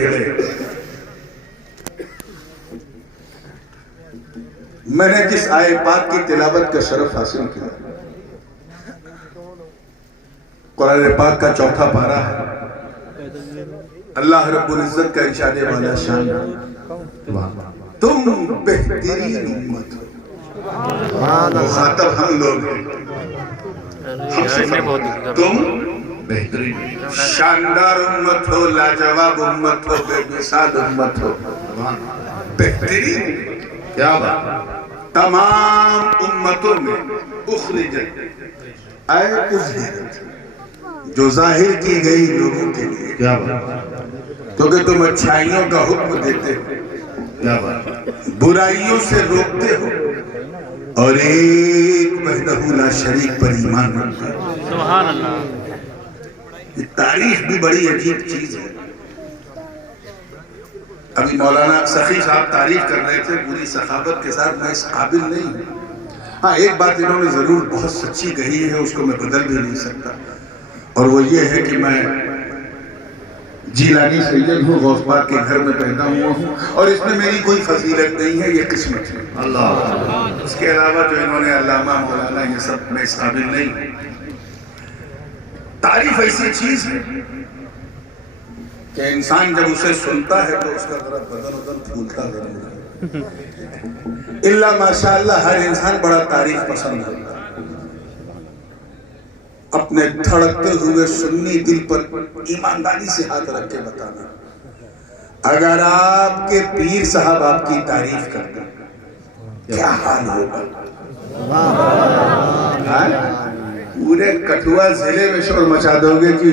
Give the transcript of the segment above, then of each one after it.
گرے. میں نے جس آئے پاک کی تلاوت کا شرف حاصل کیا، قرآن پاک کا چوتھا پارہ ہے. اللہ رب العزت کا ارشاد والا شان، تم بہترین امت ہو. مخاطب ہم لوگ ہیں. تم بہترین شاندار امت ہو، لاجواب امت ہو، بے مثال امت ہو. بہترین کیا بات، تمام امتوں میں اخرجت اے اظہرت، جو ظاہر کی گئی لوگوں کے لیے. کیا بات، کیونکہ تم اچھائیوں کا حکم دیتے ہو. کیا بات، برائیوں سے روکتے ہو اور ایک وحدہ لا شریک پر ایمان رکھتے ہو. سبحان اللہ. یہ تاریخ بھی بڑی عجیب چیز ہے. ابھی مولانا سخی صاحب تعریف کر رہے تھے پوری سخاوت کے ساتھ. میں اس قابل نہیں ہوں. ہاں ایک بات انہوں نے ضرور بہت سچی کہی ہے، اس کو میں بدل بھی نہیں سکتا، اور وہ یہ ہے کہ میں جیلانی سید ہوں، غوث پاک کے گھر میں پیدا ہوا ہوں، اور اس میں میری کوئی فضیلت نہیں ہے، یہ قسمت ہے. اللہ، اس کے علاوہ جو انہوں نے علامہ مولانا یہ سب میں اس قابل نہیں ہوں. تعریف ایسی چیز ہے کہ انسان جب اسے سنتا ہے تو اس کا ذرا بدن پھولتا ہے. اللہ ماشاءاللہ ہر انسان بڑا تعریف پسند ہوتا ہے. اپنے دھڑکتے ہوئے سنی دل پر ایمانداری سے ہاتھ رکھ کے بتانا، اگر آپ کے پیر صاحب آپ کی تعریف کرتے کیا حال ہوگا. پورے کٹھوا ضلع میں شور مچا دو گے کہ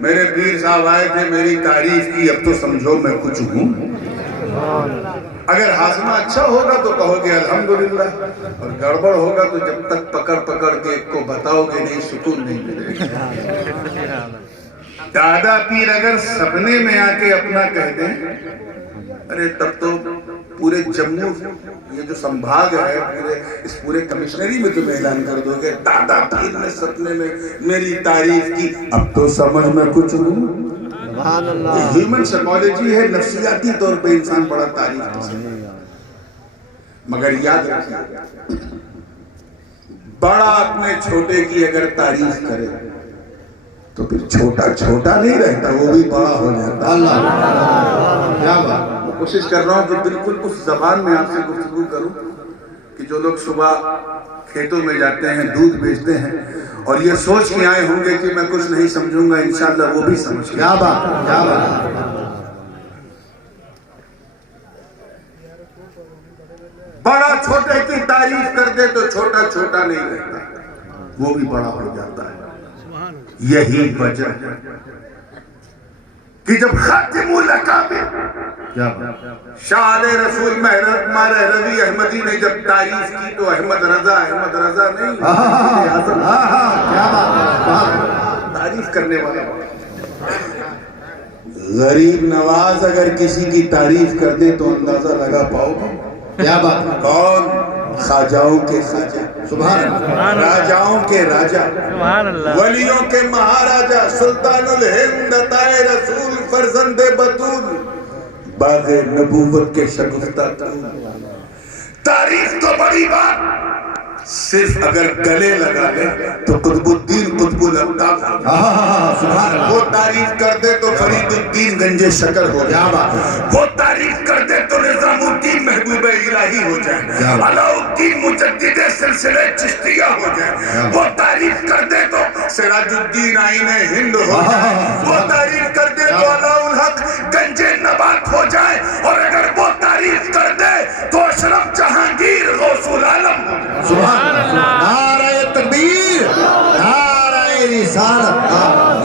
میرے پیر صاحب آئے تھے، میری تعریف کی، اب تو سمجھو میں کچھ ہوں. اگر ہاضمہ اچھا ہوگا تو کہو گے الحمدللہ، اور گڑبڑ ہوگا تو جب تک پکڑ کے ایک کو بتاؤ گے نہیں، سکون نہیں ملے گا. دادا پیر اگر سپنے میں آ کے اپنا کہہ دیں، ارے تب تو پورے جموں یہ جو سمبھاگ ہے اس پورے کمشنری میں تم اعلان کر دو گے دادا پیر نے سپنے میں میری تعریف کی، اب تو سمجھ میں کچھ ہوں. ہیومن سائیکالوجی ہے، نفسیاتی طور پہ انسان بڑا تعریف پسند ہے. مگر یاد رکھیے، بڑا اپنے چھوٹے کی اگر تعریف کرے تو پھر چھوٹا چھوٹا نہیں رہتا، وہ بھی بڑا ہو جاتا. اللہ کیا بات. کوشش کر رہا ہوں کہ بالکل اس زبان میں آپ سے گفتگو کروں کہ جو لوگ صبح کھیتوں میں جاتے ہیں، دودھ بیچتے ہیں، اور یہ سوچ کے آئے ہوں گے کہ میں کچھ نہیں سمجھوں گا، انشاءاللہ وہ بھی سمجھ. کیا بات، کیا بات. بڑا چھوٹے کی تعریف کر دے تو چھوٹا چھوٹا نہیں رہتا، وہ بھی بڑا ہو جاتا ہے. یہی وجہ ہے کہ جب خاتم الاکابر شاہ رسول مہر روی احمدی نے جب تعریف کی تو احمد رضا نہیں، تعریف کرنے والا. غریب نواز اگر کسی کی تعریف کر دے تو اندازہ لگا پاؤ گے کیا بات. کون؟ خواجاؤں کے خواجہ، سبحان اللہ، راجاؤں کے راجہ، ولیوں کے مہاراجہ، سلطان الہند عطائے رسول، فرزند بطول، باغ نبوت کے شگفتہ. تعریف تو بڑی بات، صرف اگر گلے لگا لے تو قطب الدین قطب الابدال، وہ تعریف کر دے تو فرید الدین گنج شکر ہو جائے، وہ تعریف کر دے تو نظام الدین محبوب الہی ہو جائے، علاء الدین مجدد سلسلہ چشتیہ ہو جائے، وہ تعریف کر دے تو سراج الدین آئین ہند ہو جائے، وہ تعریف کر دے تو علاء الحق گنج نبات ہو جائے، اور اگر وہ تعریف کر دے تو اشرف جہانگیر غوث العالم ہو جائے. سبحان اللہ. نعرہ تکبیر، نعرہ رسالت.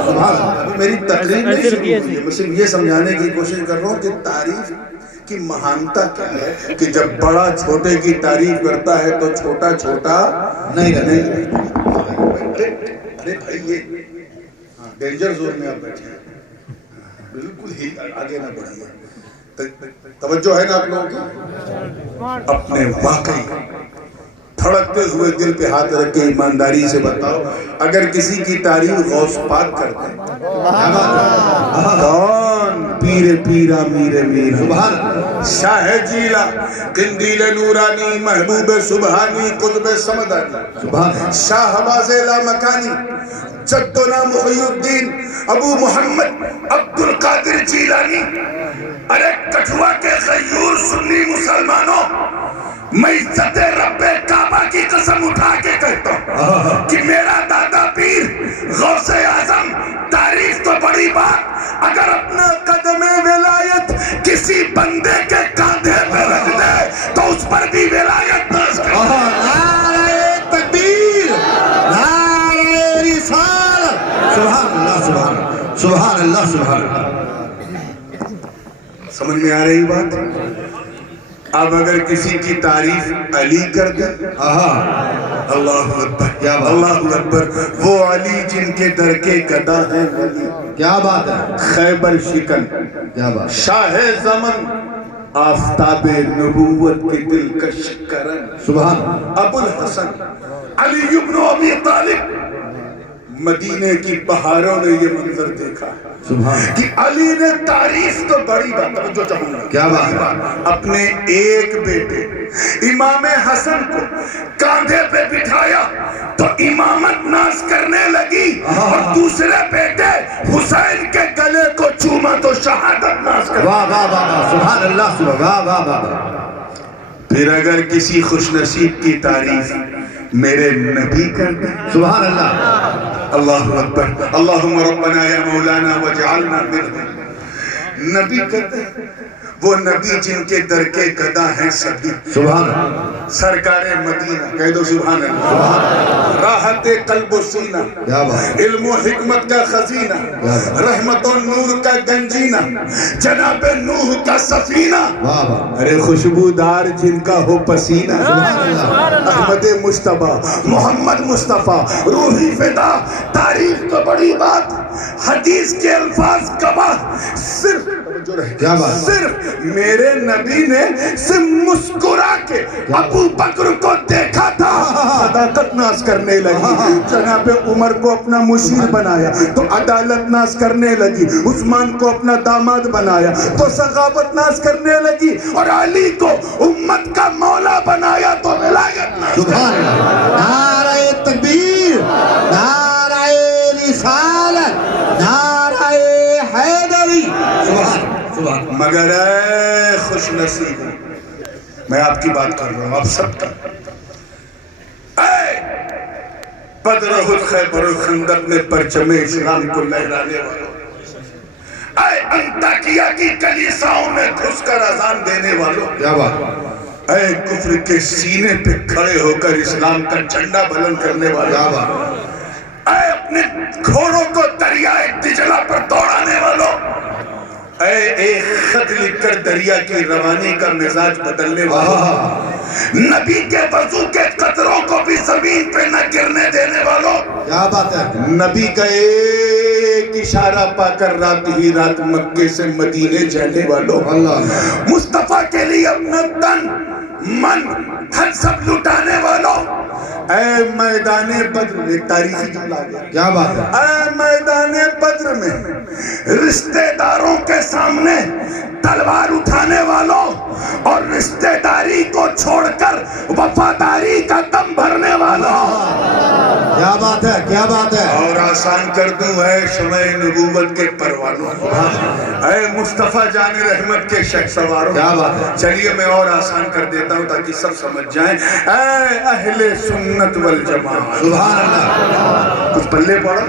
سبحان اللہ. میری تقریر نہیں شروع ہوئی ہے، میں صرف یہ سمجھانے کی کوشش کر رہا ہوں کہ تعریف کی مہانتا کیا ہے کہ جب بڑا چھوٹے کی تعریف کرتا ہے تو چھوٹا چھوٹا نہیں رہتا. ارے بھائی یہ ڈینجر زون میں آپ بیٹھے ہیں، بالکل ہی آگے نہ بڑھیے. توجہ ہے نا آپ لوگوں کی؟ اپنے واقعی دھڑکتے ہوئے دل پہ ہاتھ رکھ کے ایمانداری سے بتاؤ، اگر کسی کی تعریف غوث پاک کرتے کون پیر پیرا میر میر سبحان شاہ جیلا قندیل نورانی محبوب سبحانی قطب سمدانی سبحان شاہ بازیلا مکانی جدنا محی الدین ابو محمد عبد القادر جیلانی. ارے کٹھوا کے غیور سنی مسلمانوں، میں عزت رب کعبہ کی قسم اٹھا کے کہتا ہوں کہ میرا دادا پیر غوث اعظم، تاریخ تو بڑی بات، اگر اپنا قدم ولایت کسی بندے کے کاندھے پہ رکھ دے تو اس پر بھی ولایت ناز کرے. نعرہ تکبیر، نعرہ رسالت. سبحان اللہ، سبحان اللہ، سبحان اللہ، سبحان اللہ. سمجھ میں آ رہی بات؟ اب اگر کسی کی تعریف علی کر دے، اللہ اکبر، کیا بات، اللہ اکبر، وہ علی جن کے در کے گدا ہیں ولی، کیا بات ہے، خیبر شکن، کیا بات، شاہ زمن، آفتاب نبوت کے دلکش کرن، سبحان ابو الحسن علی ابن ابی طالب. مدینے کی پہاڑوں نے یہ منظر دیکھا سبحان کہ علی نے تعریف تو بڑی بات، جو چاہوں گا کیا بات، اپنے ایک بیٹے امام حسن کو کاندھے پہ بٹھایا تو امامت ناز کرنے لگی، اور دوسرے بیٹے حسین کے گلے کو چوما تو شہادت ناز کرنے. واہ واہ واہ، سبحان اللہ، سبحان واہ واہ واہ. پھر اگر کسی خوش نصیب کی تعریف میرے نبی کر دیں، سبحان اللہ، اللہ اکبر، اللہم ربنا یا مولانا وجعلنا منہم. نبی کہتے ہیں وہ نبی جن کے در کے گدا ہیں سبھی، سبحان اللہ، سرکار مدینہ، کہہ دو سبحان اللہ، راحت قلب و سینہ، کیا بات، علم و حکمت کا خزینہ، رحمت و نور کا گنجینہ، جناب نوح کا سفینہ، واہ واہ، ارے خوشبودار جن کا ہو پسینہ، احمد مصطفیٰ، محمد مصطفیٰ، روحی فدا. تعریف تو بڑی بات، حدیث کے الفاظ گواہ، صرف کیا بات، صرف میرے نبی نے صرف مسکرا کے ابو بکر کو دیکھا تھا، صداقت ناز کرنے لگی. جناب عمر کو اپنا مشیر بنایا تو عدالت ناز کرنے لگی، عثمان کو اپنا داماد بنایا تو سخاوت ناز کرنے لگی، اور علی کو امت کا مولا بنایا تو ولایت ناز. سبحان اللہ، نعرہ تکبیر، نعرہ رسالت، نعرہ حیدری. سبحان سبحان. مگر اے خوش نصیب، میں آپ کی بات کر رہا ہوں، آپ سب کا. اے بدر احد خیبر و خندق میں پرچم اسلام کو لہرانے والوں، اے انطاکیہ کی کلیساؤں میں گھس کر اذان دینے والوں، کیا بات، اے کفر کے سینے پہ کھڑے ہو کر اسلام کا جھنڈا بلند کرنے کیا والوں، بات، اے اپنے گھوڑوں کو دریائے دجلہ پر دوڑانے والوں، اے ایک خط لکھ کر دریا کی روانی کا مزاج بدلنے والوں، نبی کے وضو کے قطروں کو بھی زمین پہ نہ گرنے دینے والوں، کیا بات ہے، نبی کا ایک اشارہ پا کر رات ہی رات مکے سے مدینے جانے والوں، اللہ، مصطفیٰ کے لیے اپنا تن من دھن سب لٹانے والوں، اے میدان بدر میں تاریخی جملہ آ گیا، کیا بات ہے، اے میدان بدر میں رشتہ داروں کے سامنے تلوار اٹھانے والوں اور رشتہ داری کو چھوڑ کر وفاداری کا دم بھرنے والوں، کیا بات ہے، کیا بات ہے، اور آسان کر دوں اے شمع نبوت کے پروانوں، اے مصطفیٰ جان رحمت کے شہ سواروں، کیا بات ہے، چلیے میں اور آسان کر دیتا ہوں تاکہ سب سمجھ جائیں. اے اہل سنت والجماعت، سبحان اللہ، کچھ پلے پڑا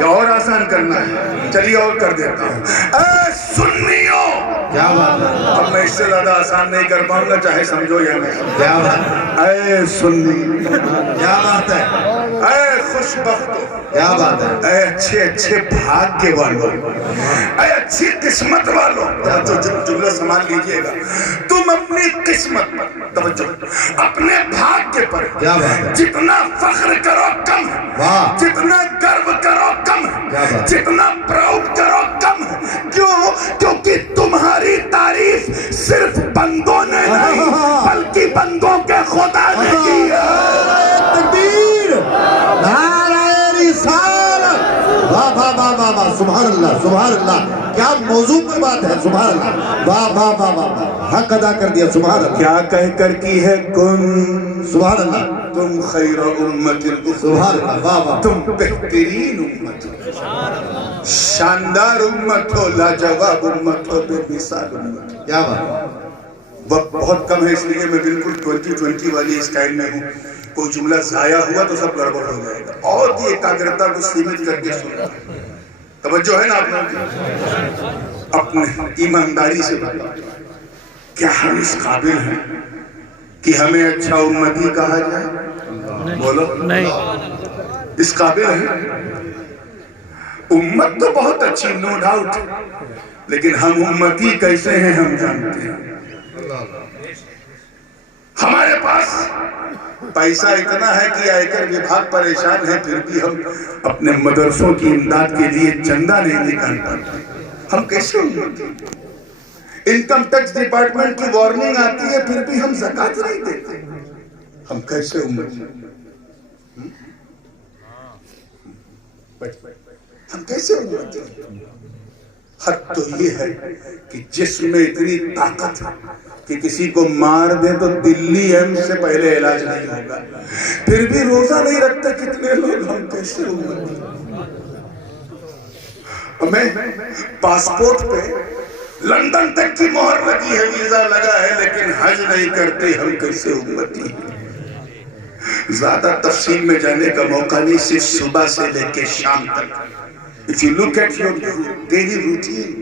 یا اور آسان کرنا ہے؟ چلیے اور کر دیتا ہوں. اے سنیوں، کیا بات ہے، اب میں اس سے زیادہ آسان نہیں کر پاؤں گا چاہے سمجھو یا نہیں. کیا بات ہے، اے سنی، کیا بات ہے، اے خوش بختو، کیا بات ہے، اے اچھے اچھے بھاگے والوں، اے اچھی قسمت والوں، تو جملہ سنبھال لیجئے گا، تم اپنی قسمت پر توجہ، اپنے بھاگے پر کیا بات ہے، جتنا فخر کرو کم ہے، واہ، جتنا گرو کرو کم کیا ہے، بات، جتنا پراؤڈ کرو کم ہے. کیوں؟ کیونکہ تمہاری تعریف صرف بندوں نے نہیں بلکہ بندوں کے خدا نے کی ہے. نعرہ تکبیر، نعرہ رسالت، واہ واہ واہ واہ، سبحان اللہ سبحان اللہ، کیا موضوع پر بات ہے، سبحان اللہ، واہ واہ واہ واہ، حق ادا کر دیا، سبحان اللہ، کیا کہہ کر کی ہے کن، سبحان اللہ، تم خیر امت، سبحان اللہ، واہ واہ، تم بہترین امت ہو، شاندار امت ہو، لاجواب امت ہو، بے مثال امت ہو۔ کیا بات، وقت بہت کم ہے اس لیے میں بالکل 2020 والی اسٹائل میں ہوں، کوئی جملہ ضائع ہوا تو سب گڑبڑ ہو جائے گا، اور بھی ایکاگرتا کو سیمت کر کے سننا، توجہ ہے نا آپ لوگوں کی؟ اپنے ایمانداری سے بتاؤ، کیا ہم اس قابل ہیں کہ ہمیں اچھا امتی کہا جائے؟ بولو نہیں، اس قابل ہیں؟ امت تو بہت اچھی، نو ڈاؤٹ، لیکن ہم امتی کیسے ہیں ہم جانتے ہیں۔ ہمارے پاس پیسہ اتنا ہے کہ آئے کر وبھاگ پریشان ہے، پھر بھی ہم اپنے مدرسوں کی امداد کے لیے چندہ نہیں نکال پاتے، ہم کیسے امتی؟ انکم ٹیکس ڈپارٹمنٹ کی وارننگ آتی ہے پھر بھی ہم زکوٰۃ نہیں دیتے، ہم کیسے امتی؟ ہم کیسے امتی؟ حد تو یہ ہے کہ جسم میں اتنی طاقت ہے کہ کسی کو مار دے تو دلی ایمس سے پہلے علاج نہیں ہوگا، پھر بھی روزہ نہیں رکھتے کتنے لوگ، ہم کیسے امتی؟ ہمیں پاسپورٹ پہ لندن تک کی مہر لگی ہے، ویزا لگا ہے، لیکن حج نہیں کرتے، ہم کیسے امتی؟ زیادہ تفصیل میں جانے کا موقع نہیں، صرف صبح سے لے کے شام تک if you look at your daily routine,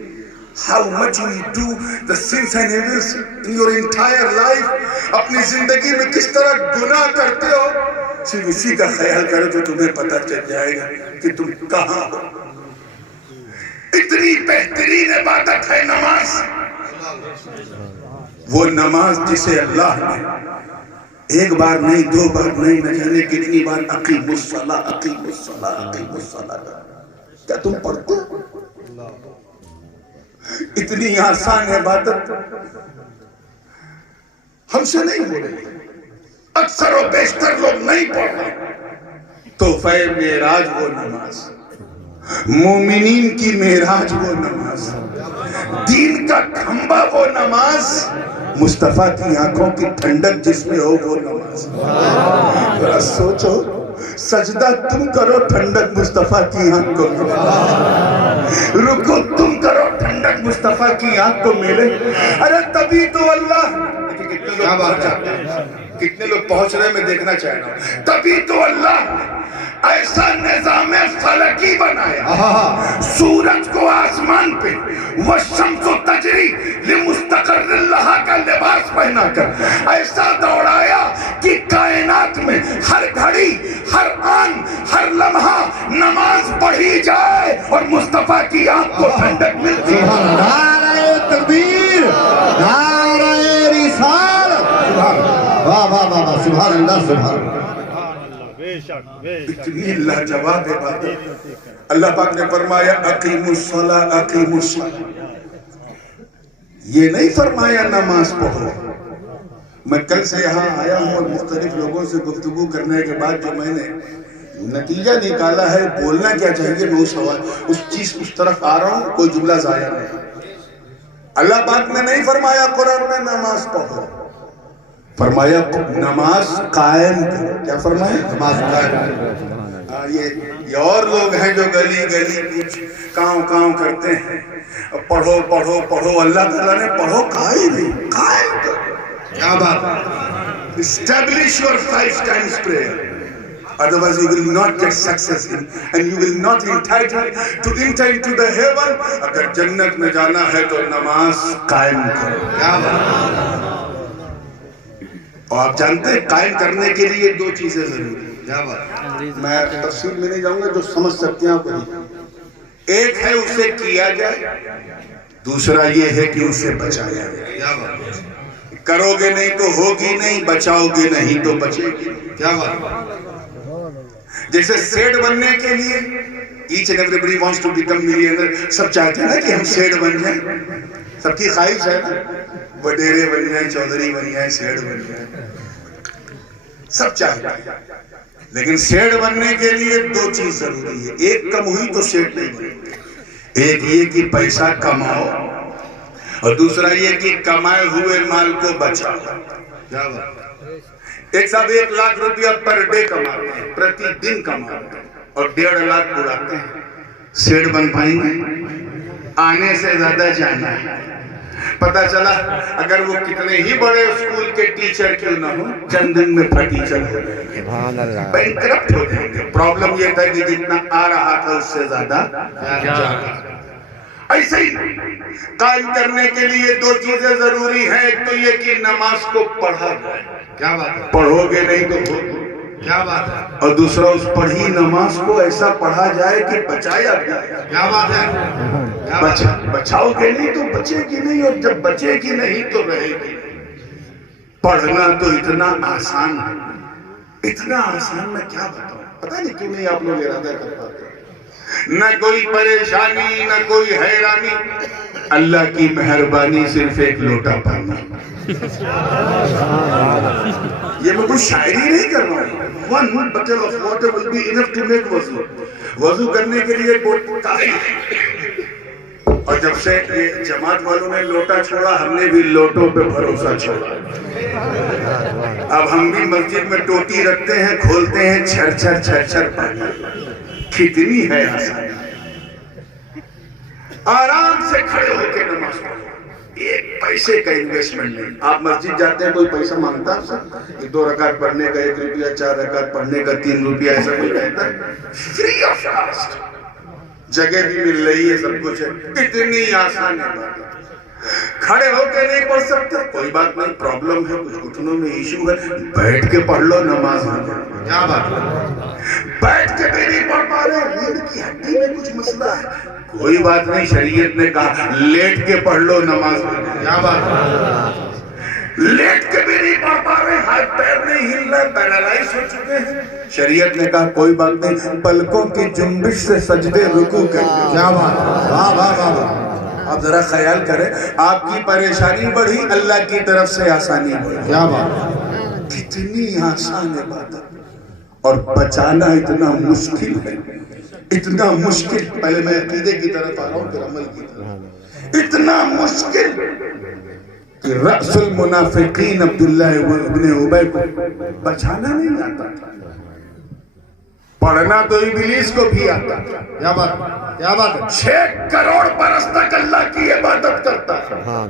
how much you do the sins and evils in your entire life، اپنی زندگی میں کس طرح گناہ کرتے ہو، صرف اسی کا خیال کرو تو تمہیں پتہ چل جائے گا کہ تم کہاں ہو۔ اتنی بہترین عبادت ہے نماز، وہ نماز جسے اللہ نے ایک بار نہیں، دو بار نہیں، نہ جانے کتنی بار اقیم الصلاۃ اقیم الصلاۃ اقیم الصلاۃ، کیا تم پڑھتے ہو؟ اتنی آسان عبادت ہم سے نہیں ہو رہی، اکثر و بیشتر لوگ نہیں پڑھ رہے۔ تحفہ معراج وہ نماز، مومنین کی معراج وہ نماز، دین کا کھمبا وہ نماز، مصطفیٰ کی آنکھوں کی ٹھنڈک جس میں ہو وہ نماز۔ ذرا سوچو، سجدہ تم کرو ٹھنڈک مصطفیٰ کی آنکھ کو ملے، رکو تم کرو ٹھنڈک مصطفیٰ کی آنکھ کو ملے، ارے تبھی تو اللہ، کتنے لوگ پہنچ رہے میں دیکھنا چاہ رہا ہوں، تبھی تو اللہ ایسا نظام فلکی بنایا، سورج کو آسمان پہ، والشمس تجری لمستقر لہا کا لباس پہنا کر ایسا دوڑایا کہ کائنات میں ہر گھڑی، ہر آن، ہر لمحہ نماز پڑھی جائے اور مصطفیٰ کی آنکھ کو ٹھنڈک ملتی ہے۔ نعرہ تکبیر، نعرہ رسالت، واہ واہ واہ، سبحان اللہ سبحان اللہ، اتنی لاجواب عبادت۔ اللہ پاک نے فرمایا اقیم الصلاۃ اقیم الصلاۃ، یہ نہیں فرمایا نماز پڑھو۔ میں کل سے یہاں آیا ہوں اور مختلف لوگوں سے گفتگو کرنے کے بعد جو میں نے نتیجہ نکالا ہے بولنا کیا چاہیے، میں اس چیز اس طرف آ رہا ہوں، کوئی جملہ ضائع نہیں۔ اللہ پاک نے نہیں فرمایا قرآن میں نماز پڑھو، فرمایا نماز قائم کرو۔ کیا فرمایا؟ نماز قائم کرو۔ یہ اور لوگ ہیں جو گلی گلی کچھ کاؤں کرتے ہیں، پڑھو پڑھو پڑھو، اللہ تعالیٰ نے پڑھو کہا ہی نہیں، قائم کرو۔ کیا بات؟ Establish your 5 times prayer, otherwise you will not get success in, and you will not entitled to enter into the heaven۔ اگر جنت میں جانا ہے تو نماز قائم کرو۔ کیا بات؟ اور آپ جانتے ہیں قائم کرنے کے لیے 2 چیزیں ضروری ہیں۔ کیا بات؟ میں تفصیل میں نہیں جاؤں گا، جو سمجھ سکتے ہیں آپ وہی۔ ایک ہے اسے کیا جائے، دوسرا یہ ہے کہ اسے بچایا جائے۔ کیا بات؟ کرو گے نہیں تو ہوگی نہیں، بچاؤ گے نہیں تو بچے گی۔ کیا بات؟ جیسے سیٹ بننے کے لیے each and everybody wants to become millionaire، سب چاہتے ہیں نا کہ ہم سیٹ بن جائیں، سب کی خواہش ہے نا، وڈیرے بن جائیں، چودھری بن جائیں، سیٹ بن جائیں، سب چاہتے ہیں۔ لیکن سیٹ بننے کے لیے 2 چیز ضروری ہے، ایک کم ہوئی تو سیٹ نہیں بنے، ایک یہ کہ پیسہ کماؤ اور دوسرا یہ کہ کمائے ہوئے مال کو بچاؤ. کیا بات. ایک صاحب 1 لاکھ روپیہ پر ڈے کماتے ہیں, پرتی دن کماتے ہیں, اور 1.5 لاکھ اڑاتے ہیں. سیٹ بن پائیں گے؟ آنے سے زیادہ جانا ہے. پتہ چلا اگر وہ کتنے ہی بڑے اسکول کے ٹیچر کیوں نہ ہو, چند دن میں ٹیچر ہو جائیں گے, بینکرپٹ ہو جائیں گے. پرابلم یہ تھا کہ جتنا آ رہا تھا اس سے زیادہ جا رہا تھا. ایسے ہی قائم کرنے کے لیے 2 چیزیں ضروری ہیں. ایک تو یہ کہ نماز کو پڑھا جائے. کیا بات ہے. پڑھو گے نہیں تو ہو. کیا بات ہے. اور دوسرا اس پڑھی نماز کو ایسا پڑھا جائے کہ بچایا جائے. کیا بات ہے. بچاؤ گے نہیں تو بچے گی نہیں, اور جب بچے گی نہیں تو رہے گی. پڑھنا تو اتنا آسان ہے, اتنا آسان. میں کیا بتاؤں, پتہ نہیں کیوں نہیں آپ لوگ ارادہ کر پاتے. نہ کوئی پریشانی نہ کوئی حیرانی, اللہ کی مہربانی صرف 1 لوٹا پانی. یہ میں کوئی شاعری نہیں کر رہا ہوں. 1 bottle of water will be enough to make wuzu. وضو کرنے کے لیے بہت کافی. اور جب سے جماعت والوں نے لوٹا چھوڑا, ہم نے بھی لوٹوں پہ بھروسہ چھوڑا. اب ہم بھی مسجد میں ٹوٹی رکھتے ہیں, کھولتے ہیں, چھر چھر چھر چھر پانی. کتنی ہے آسانی. آرام سے کھڑے ہو کے نماز پڑھو, 1 پیسے کا انویسٹمنٹ نہیں. آپ مسجد جاتے ہیں, کوئی پیسہ مانگتا ہے سر؟ 2 رکعت پڑھنے کا 1 روپیہ, 4 رکعت پڑھنے کا 3 روپیہ, ایسا کوئی کہتا ہے؟ Free of cost. جگہ بھی مل رہی ہے, سب کچھ ہے. اتنی آسان ہے. کھڑے ہو کے نہیں پڑھ سکتے, کوئی بات نہیں, پرابلم ہے, کچھ گھٹنوں میں ایشو ہے, بیٹھ کے پڑھ لو, نماز ہو جائے. کیا بات ہے. بیٹھ کے بھی نہیں پڑھ پا رہے, ریڑھ کی ہڈی میں کچھ مسئلہ ہے, کوئی بات نہیں, شریعت نے کہا لیٹ کے پڑھ لو, نماز ہو جائے. کیا بات ہے. لیٹ کے بھی نہیں پڑھ پا رہے, ہاتھ پیر نہیں ہل رہے, پیرالائز ہو چکے ہیں, شریعت نے کہا کوئی بات نہیں, پلکوں کی جنبش سے سجدے رکوع کر لو. کیا بات ہے. واہ واہ واہ واہ. آپ ذرا خیال کریں, آپ کی پریشانی بڑھی, اللہ کی طرف سے آسانی بڑھی. کیا بات. کتنی آسان عبادت, اور بچانا اتنا مشکل ہے, اتنا مشکل. پہلے میں عقیدے کی طرف آ رہا ہوں, پھر عمل کی طرف. اتنا مشکل کہ رأس المنافقین عبداللہ ابن ابی کو بچانا نہیں آتا تھا. پڑھنا تو ابلیس کو بھی آتا تھا. کیا بات. کیا بات ہے. 6 کروڑ برس تک اللہ کی عبادت کرتا تھا.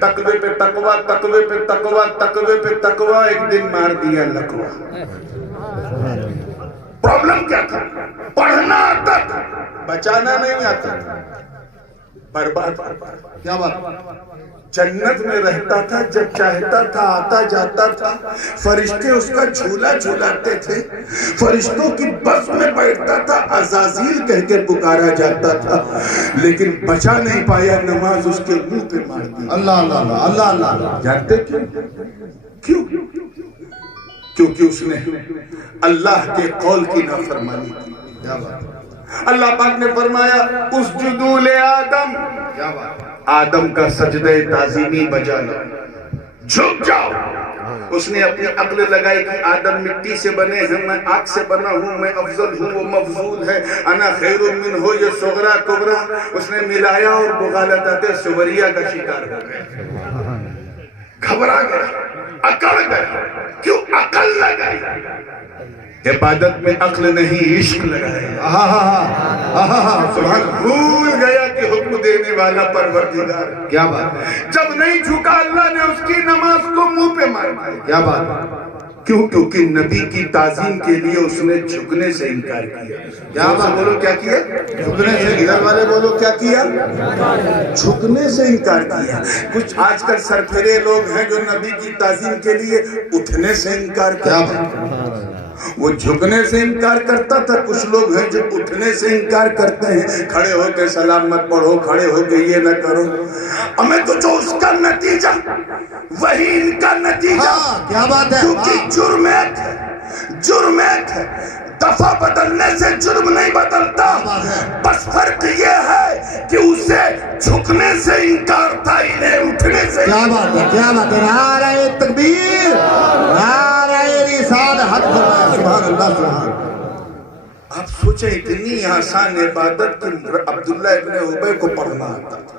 تقوی پہ تقوی, تقوی پہ تقوی, تقوی پہ تقوی, ایک دن مار دیا لقوہ. پرابلم کیا تھا؟ پڑھنا آتا تھا, بچانا نہیں آتا تھا. برباد. کیا بات. جنت میں رہتا تھا, جب چاہتا تھا آتا جاتا تھا, فرشتے اس کا جھولا جھولاتے تھے, فرشتوں کی بس میں بیٹھتا تھا, عزازیل کہہ کے پکارا جاتا تھا, لیکن بچا نہیں پایا, نماز اس کے منہ پہ مار دی. اللہ اللہ اللہ اللہ. جانتے کیوں؟ کیونکہ اس نے اللہ کے قول کی نافرمانی کی. کیا بات. اللہ پاک نے فرمایا اسجدوا لآدم. کیا بات. آدم کا سجدہ تعظیمی بجا لو, جھک جاؤ. اس نے اپنی عقل لگائی کہ آدم مٹی سے بنے ہیں, میں آگ سے بنا ہوں, میں افضل ہوں, وہ مفضول ہے, انا خیر منہ, یہ صغرا کبرا. اس نے ملایا اور مغالطات سوریہ کا شکار ہو گیا, گھبرا گیا, اکڑ گیا. کیوں عقل لگائی؟ عبادت میں عقل نہیں, عشق لگایا. بھول گیا کہ حکم دینے والا پروردگار. کیا بات. جب نہیں جھکا, اللہ نے اس کی نماز کو منہ پہ مار دیا. کیا بات. کیوں؟ کیونکہ نبی کی تعظیم کے لیے اس نے جھکنے سے انکار کیا. کیا بولو, کیا کیا؟ جھکنے سے. ادھر والے بولو, کیا کیا؟ جھکنے سے انکار کیا. کچھ آج کل سرپھرے لوگ ہیں جو نبی کی تعظیم کے لیے اٹھنے سے انکار کیا. وہ جھکنے سے انکار کرتا تھا, کچھ لوگ ہیں جو اٹھنے سے انکار کرتے ہیں. کھڑے ہو کے سلام مت پڑھو, کھڑے ہو کے یہ نہ کرو. ہمیں تو جو اس کا نتیجہ وہی ان کا نتیجہ. کیا بات ہے. کیونکہ جرم ایک ہے, جرم ایک ہے, دفعہ بدلنے سے جرم نہیں بدلتا. بس فرق یہ ہے کہ اسے جھکنے سے انکار تھا, انہیں اٹھنے سے. کیا بات ہے. کیا بات ہے. نعرہ تکبیر, نعرہ رسالت. سبحان اللہ. سبحان. آپ سوچیں اتنی آسان عبادت کہ عبداللہ ابن ابی کو پڑھنا آتا تھا.